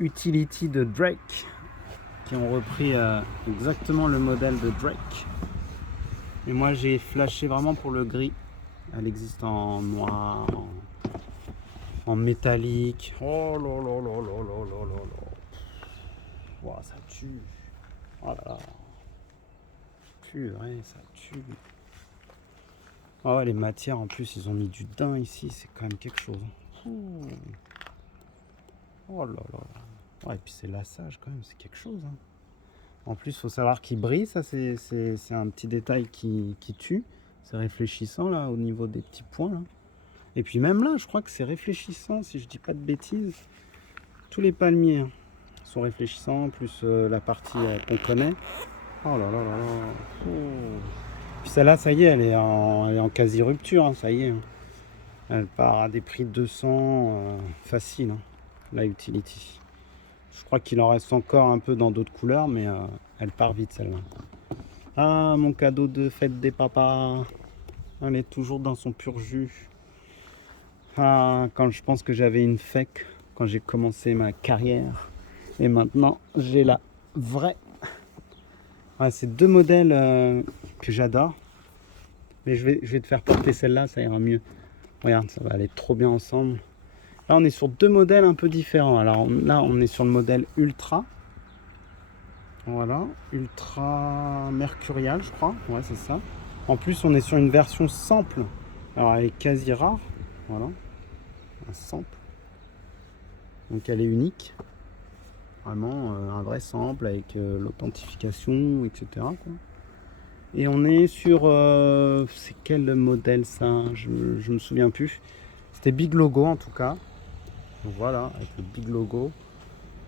Utility de Drake, qui ont repris exactement le modèle de Drake. Et moi j'ai flashé vraiment pour le gris. Elle existe en noir, en métallique. Oh là là là là là là là là. Wow, ça tue. Oh là là. Purée, ça tue. Oh ouais, les matières en plus, ils ont mis du daim ici, c'est quand même quelque chose. Ouh. Oh là là là. Ouais, et puis c'est lassage quand même, c'est quelque chose. Hein. En plus, il faut savoir qu'il brille, ça c'est un petit détail qui tue. C'est réfléchissant là au niveau des petits points. Là. Et puis même là, je crois que c'est réfléchissant, si je dis pas de bêtises. Tous les palmiers hein, sont réfléchissants, plus la partie qu'on connaît. Oh là là là là. Oh. Puis celle-là, ça y est, elle est en quasi-rupture, hein, ça y est. Hein. Elle part à des prix de 200 facile, hein, la Utility. Je crois qu'il en reste encore un peu dans d'autres couleurs, mais elle part vite celle-là. Ah, mon cadeau de fête des papas. Elle est toujours dans son pur jus. Ah, quand je pense que j'avais une fake quand j'ai commencé ma carrière. Et maintenant, j'ai la vraie. Ah, c'est deux modèles que j'adore. Mais je vais te faire porter celle-là, ça ira mieux. Regarde, ça va aller trop bien ensemble. Là, on est sur deux modèles un peu différents. Alors là, on est sur le modèle Ultra. Voilà, Ultra Mercurial, je crois. Ouais, c'est ça. En plus, on est sur une version sample. Alors, elle est quasi rare. Voilà, un sample. Donc, elle est unique. Vraiment, un vrai sample avec l'authentification, etc. quoi. Et on est sur... c'est quel modèle ça? Je me souviens plus. C'était Big Logo en tout cas. Donc voilà, avec le Big Logo.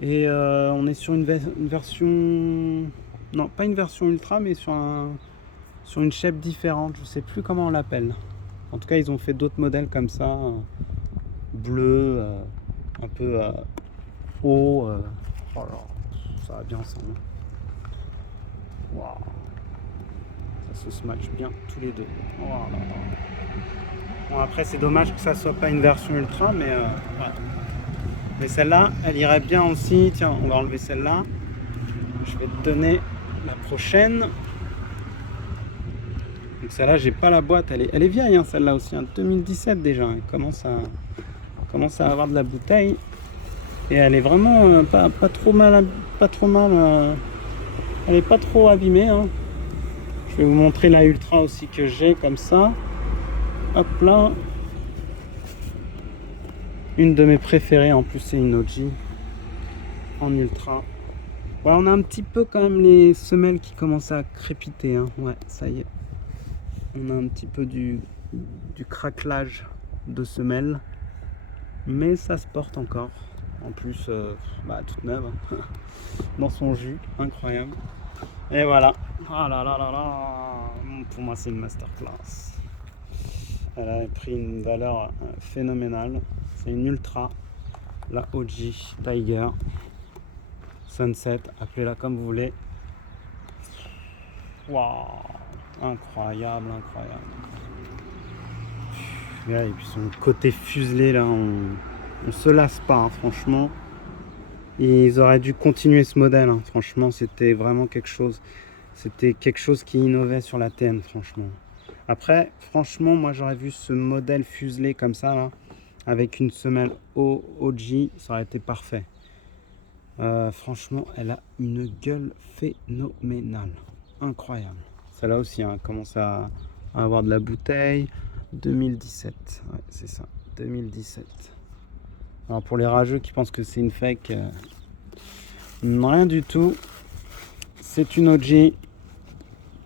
Et on est sur une version... Non, pas une version ultra, mais sur une shape différente. Je sais plus comment on l'appelle. En tout cas, ils ont fait d'autres modèles comme ça. Bleu, un peu haut. Oh là, ça va bien ensemble. Waouh. Ça se match bien tous les deux. Oh là là. Bon, après, c'est dommage que ça soit pas une version ultra, mais ouais. Mais celle-là, elle irait bien aussi. Tiens, on va enlever celle-là. Je vais te donner la prochaine. Donc celle-là, j'ai pas la boîte. Elle est vieille, hein, celle-là aussi. Hein, 2017 déjà. Elle commence à avoir de la bouteille. Et elle est vraiment pas trop mal. Elle est pas trop abîmée. Hein. Je vais vous montrer la Ultra aussi que j'ai comme ça. Hop là. Une de mes préférées. En plus, c'est une OG en Ultra. Ouais, on a un petit peu quand même les semelles qui commencent à crépiter. Hein. Ouais, ça y est. On a un petit peu du craquelage de semelles. Mais ça se porte encore. En plus, toute neuve. Hein. Dans son jus. Incroyable. Et voilà. Ah là là là là. Pour moi, c'est une masterclass. Elle a pris une valeur phénoménale. C'est une ultra. La OG Tiger. Sunset. Appelez-la comme vous voulez. Waouh. Incroyable, incroyable. Ouais, et puis son côté fuselé là, on se lasse pas, hein, franchement. Ils auraient dû continuer ce modèle, hein, franchement, c'était vraiment quelque chose. C'était quelque chose qui innovait sur la TN, franchement. Après, franchement, moi j'aurais vu ce modèle fuselé comme ça là, avec une semelle OG, ça aurait été parfait. Franchement, elle a une gueule phénoménale, incroyable. Celle-là aussi hein, commence à avoir de la bouteille. 2017, ouais, c'est ça, 2017. Alors pour les rageux qui pensent que c'est une fake, non, rien du tout. C'est une OG.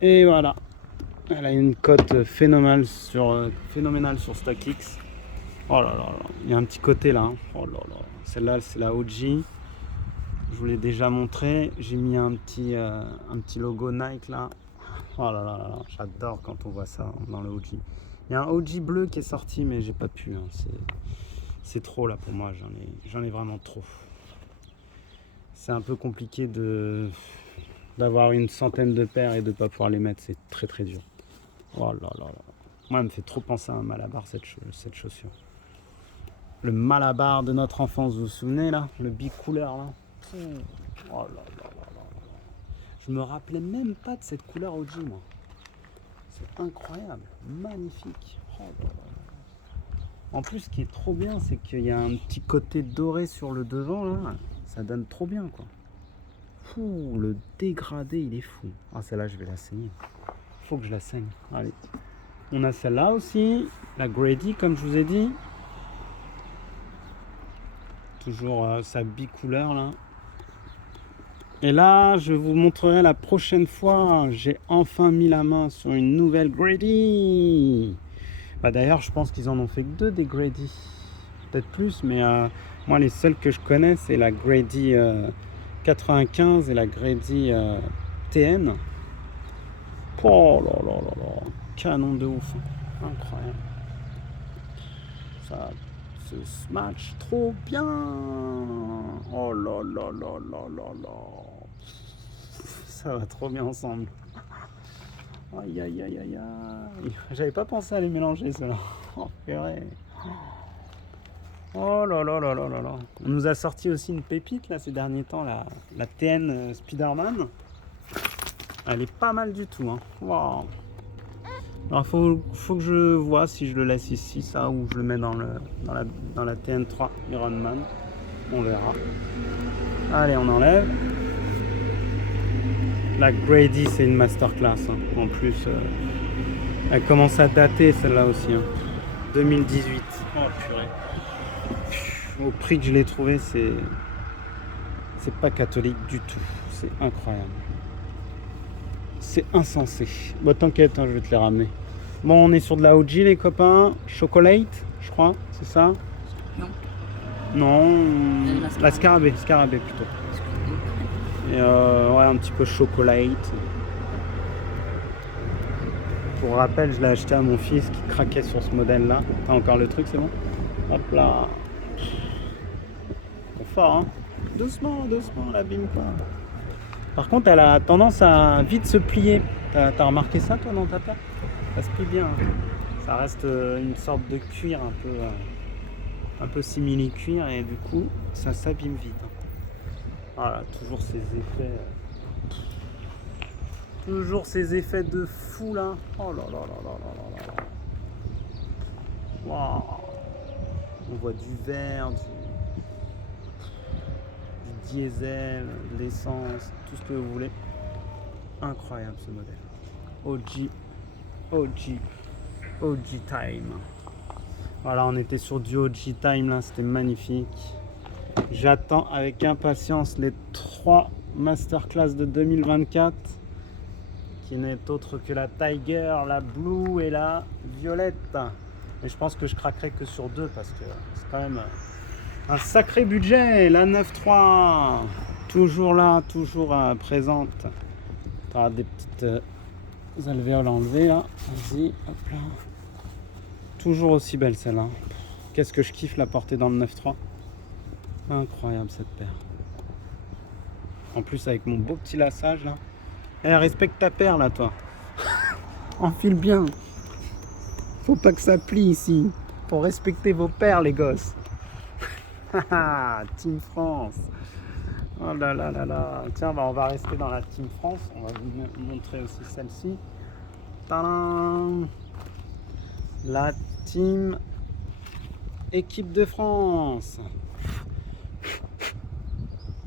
Et voilà. Elle a une cote phénoménale sur StockX. Oh là là là. Il y a un petit côté là. Hein. Oh là là. Celle-là, c'est la OG. Je vous l'ai déjà montré. J'ai mis un petit logo Nike là. Oh là là là. J'adore quand on voit ça dans le OG. Il y a un OG bleu qui est sorti, mais j'ai pas pu. Hein. C'est trop là pour moi. J'en ai vraiment trop. C'est un peu compliqué d'avoir une centaine de paires et de ne pas pouvoir les mettre. C'est très très dur. Oh là là là. Moi, elle me fait trop penser à un Malabar cette chaussure. Le Malabar de notre enfance, vous vous souvenez là? Le bicouleur là. Oh là là là là. Je me rappelais même pas de cette couleur OG moi. C'est incroyable, magnifique. Oh là là là. En plus, ce qui est trop bien, c'est qu'il y a un petit côté doré sur le devant là. Ça donne trop bien quoi. Fou, le dégradé il est fou. Ah celle-là je vais la saigner. Faut que je la saigne. Allez. On a celle-là aussi, la Grady comme je vous ai dit. Toujours sa bicouleur là. Et là, je vous montrerai la prochaine fois. J'ai enfin mis la main sur une nouvelle Grady. Bah, d'ailleurs, je pense qu'ils en ont fait que 2 des Grady. Peut-être plus, mais moi, les seules que je connais, c'est la Grady 95 et la Grady TN. Oh là là là là. Canon de ouf. Incroyable. Ça se match trop bien. Oh là là là là là là. Ça va trop bien ensemble. Aïe aïe aïe aïe aïe. J'avais pas pensé à les mélanger ceux-là. Oh purée. Oh là là là là là là. On nous a sorti aussi une pépite là ces derniers temps, la TN Spider-Man. Elle est pas mal du tout. Hein. Wow. Alors faut que je vois si je le laisse ici, ça, ou je le mets dans la TN3 Iron Man. On verra. Allez, on enlève. La Grady, c'est une masterclass. Hein. En plus, elle commence à dater celle-là aussi. Hein. 2018. Oh purée. Au prix que je l'ai trouvé, c'est pas catholique du tout. C'est incroyable. C'est insensé. Bon, t'inquiète, hein, je vais te les ramener. Bon, on est sur de la OG, les copains. Chocolate, je crois, c'est ça? Non. Non, la scarabée plutôt. Et ouais, un petit peu chocolate. Pour rappel, je l'ai acheté à mon fils qui craquait sur ce modèle-là. T'as encore le truc, c'est bon? Hop là. C'est fort, hein? Doucement, doucement, l'abîme pas. Par contre, elle a tendance à vite se plier. T'as remarqué ça, toi, dans ta paire? Ça se plie bien. Hein. Ça reste une sorte de cuir un peu simili-cuir et du coup, ça s'abîme vite. Hein. Voilà, toujours ces effets. Toujours ces effets de fou là. Oh là là là là là là là. Waouh. On voit du verre, du diesel, de l'essence, tout ce que vous voulez. Incroyable ce modèle. OG Time. Voilà, on était sur du OG Time là, c'était magnifique. J'attends avec impatience les 3 masterclass de 2024 qui n'est autre que la Tiger, la Blue et la Violette. Et je pense que je craquerai que sur 2 parce que c'est quand même un sacré budget. La 9.3 toujours là, toujours présente. Tu as des petites alvéoles enlevées là. Vas-y, hop là. Toujours aussi belle celle-là. Qu'est-ce que je kiffe la porter dans le 9.3. Incroyable cette paire. En plus avec mon beau petit lassage là. Eh, respecte ta paire là toi. Enfile bien. Faut pas que ça plie ici. Faut respecter vos paires les gosses. Team France. Oh là là là là. Tiens, bah, on va rester dans la Team France. On va vous montrer aussi celle-ci. Tadam. La Team Équipe de France.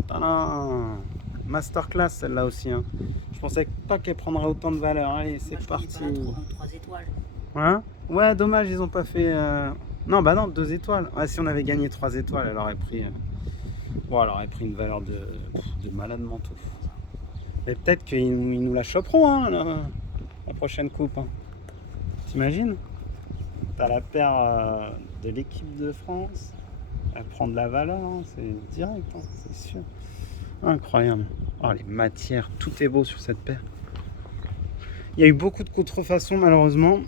Tadam. Masterclass celle-là aussi. Hein. Je pensais pas qu'elle prendrait autant de valeur. Allez, c'est parti. 3 étoiles. Hein? Ouais, dommage, ils ont pas fait. Non, bah non, 2 étoiles. Ouais, si on avait gagné 3 étoiles, elle aurait pris. Bon, elle aurait pris une valeur de malade mental. Mais peut-être qu'ils nous la choperont, hein, la prochaine coupe. Hein. T'imagines? T'as la paire de l'équipe de France. Elle prend de la valeur, hein, c'est direct, hein, c'est sûr. Incroyable. Oh, les matières, tout est beau sur cette paire. Il y a eu beaucoup de contrefaçons malheureusement.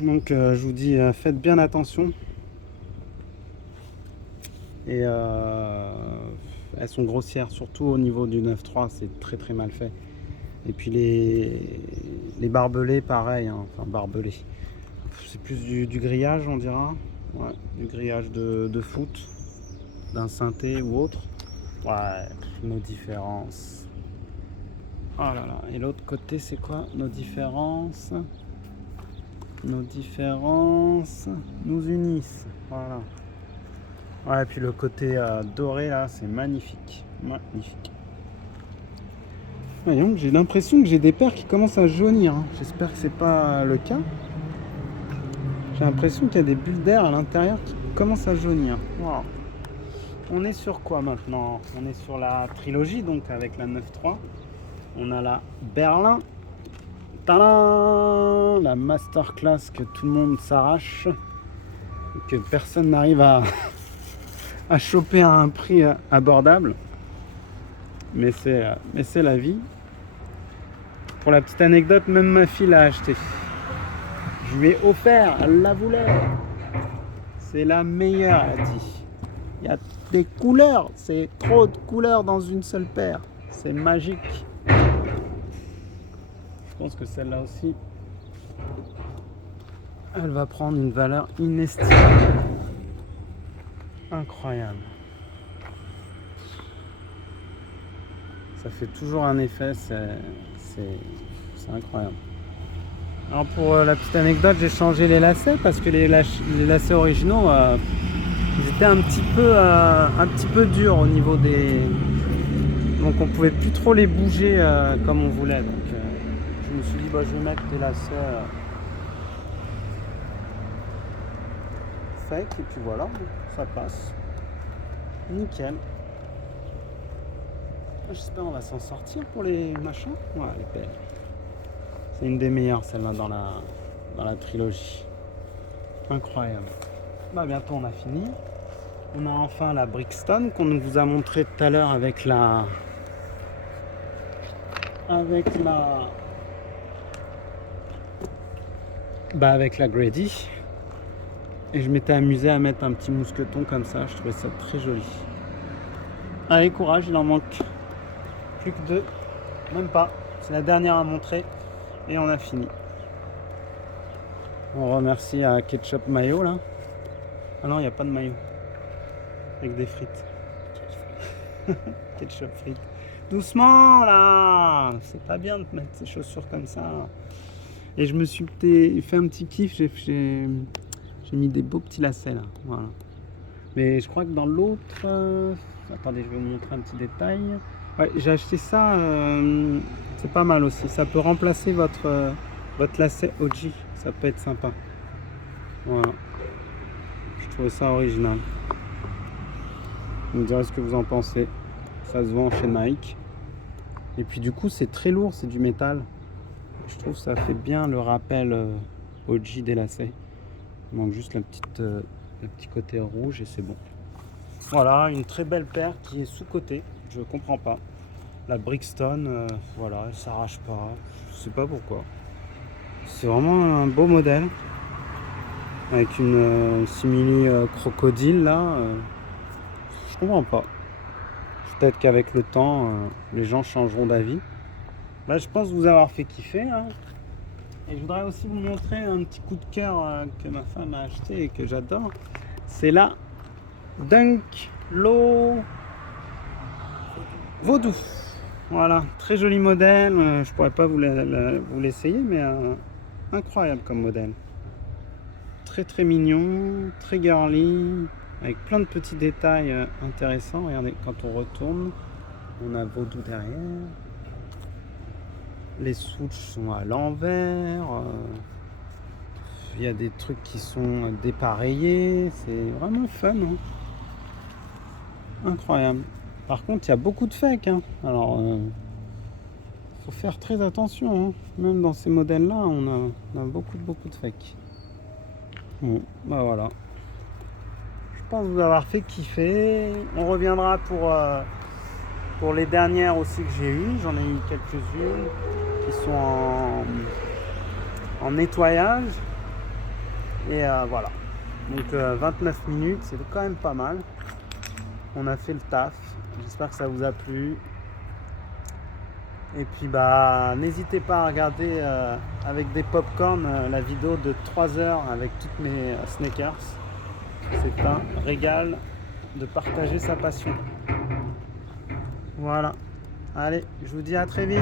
Donc je vous dis, faites bien attention. Et elles sont grossières, surtout au niveau du 9.3, c'est très très mal fait. Et puis les barbelés, pareil, hein, enfin barbelés. C'est plus du grillage, on dira. Ouais, du grillage de foot, d'un synthé ou autre. Ouais, nos différences. Oh là là, et l'autre côté, c'est quoi nos différences? Nos différences nous unissent. Voilà. Ouais, et puis le côté doré là, c'est magnifique. Magnifique. Voyons, j'ai l'impression que j'ai des paires qui commencent à jaunir. Hein. J'espère que c'est pas le cas. J'ai l'impression qu'il y a des bulles d'air à l'intérieur qui commencent à jaunir. Wow. On est sur quoi maintenant? On est sur la trilogie, donc avec la 9.3. On a la Berlin. Tadam! La masterclass que tout le monde s'arrache. Et que personne n'arrive à choper à un prix abordable. Mais c'est la vie. Pour la petite anecdote, même ma fille l'a acheté. Je lui ai offert, elle la voulait. C'est la meilleure, elle a dit. Il y a des couleurs, c'est trop de couleurs dans une seule paire. C'est magique. Je pense que celle-là aussi, elle va prendre une valeur inestimable. Incroyable. Ça fait toujours un effet, c'est incroyable. Alors pour la petite anecdote, j'ai changé les lacets parce que les lacets originaux, ils étaient un petit peu durs au niveau des... Donc on pouvait plus trop les bouger comme on voulait. Donc je me suis dit, je vais mettre des lacets fake et puis voilà, ça passe. Nickel. J'espère qu'on va s'en sortir pour les machins. Ouais, elle est belle. C'est une des meilleures, celle-là, dans la trilogie. Incroyable. Bientôt, on a fini. On a enfin la Brixton qu'on vous a montré tout à l'heure avec la Grady. Et je m'étais amusé à mettre un petit mousqueton comme ça. Je trouvais ça très joli. Allez, courage, il en manque plus que 2. Même pas. C'est la dernière à montrer. Et on a fini. On remercie à Ketchup Mayo là. Ah non, il n'y a pas de mayo. Avec des frites. Ketchup frites. Doucement là. C'est pas bien de mettre ces chaussures comme ça. Et je me suis fait un petit kiff. J'ai mis des beaux petits lacets là. Voilà. Mais je crois que dans l'autre... Attendez, je vais vous montrer un petit détail. Ouais, j'ai acheté ça. C'est pas mal aussi. Ça peut remplacer votre lacet OG. Ça peut être sympa. Voilà. Je trouvais ça original. Vous me direz ce que vous en pensez. Ça se vend chez Nike. Et puis du coup, c'est très lourd. C'est du métal. Je trouve que ça fait bien le rappel OG des lacets. Il manque juste le petit côté rouge et c'est bon. Voilà, une très belle paire qui est sous-cotée. Je comprends pas. La Brixton, voilà, elle s'arrache pas. Je sais pas pourquoi. C'est vraiment un beau modèle. Avec une simili crocodile là. Je comprends pas. Peut-être qu'avec le temps, les gens changeront d'avis. Je pense vous avoir fait kiffer. Hein. Et je voudrais aussi vous montrer un petit coup de cœur que ma femme a acheté et que j'adore. C'est la Dunk Low Vaudou. Voilà, très joli modèle. Je pourrais pas vous l'essayer, mais incroyable comme modèle. Très très mignon, très girly, avec plein de petits détails intéressants. Regardez, quand on retourne, on a Vaudou derrière. Les swoosh sont à l'envers. Il y a des trucs qui sont dépareillés. C'est vraiment fun. Hein. Incroyable. Par contre, il y a beaucoup de fake. Hein. Alors, faut faire très attention. Hein. Même dans ces modèles-là, on a beaucoup de fake. Bon, voilà. Je pense vous avoir fait kiffer. On reviendra pour les dernières aussi que j'ai eues. J'en ai eu quelques-unes qui sont en nettoyage. Et voilà. Donc 29 minutes, c'est quand même pas mal. On a fait le taf. J'espère que ça vous a plu. Et puis n'hésitez pas à regarder avec des pop-corn la vidéo de 3 heures avec toutes mes sneakers. C'est un régal de partager sa passion. Voilà. Allez, je vous dis à très vite.